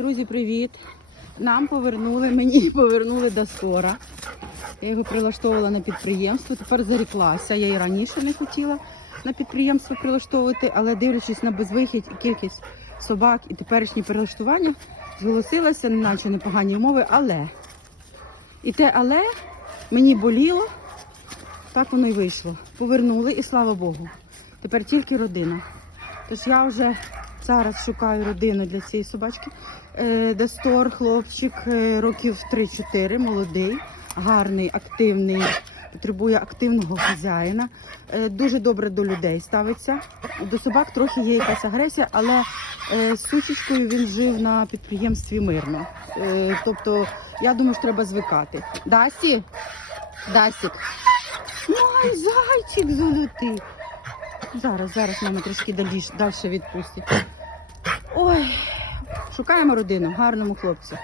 друзі, привіт! Нам повернули, мені повернули Дастора. Я його прилаштовувала на підприємство, тепер заріклася. Я і раніше не хотіла на підприємство прилаштовувати, але дивлячись на безвихідь і кількість собак і теперішні прилаштування, зголосилася, наче непогані умови, але. І те але мені боліло, так воно й вийшло. Повернули і слава Богу. Тепер тільки родина. Тож я вже зараз шукаю родину для цієї собачки. Е, Дестор, хлопчик, е, років 3-4, молодий, гарний, активний, потребує активного хазяїна. Е, Дуже добре до людей ставиться. До собак трохи є якась агресія, але з сучечкою він жив на підприємстві мирно. Тобто, я думаю, що треба звикати. Дасі? Дасік. Ой, зайчик золотий. Зараз, зараз мама трішки далі, далі відпустить. Ой, шукаємо родину, гарному хлопцю.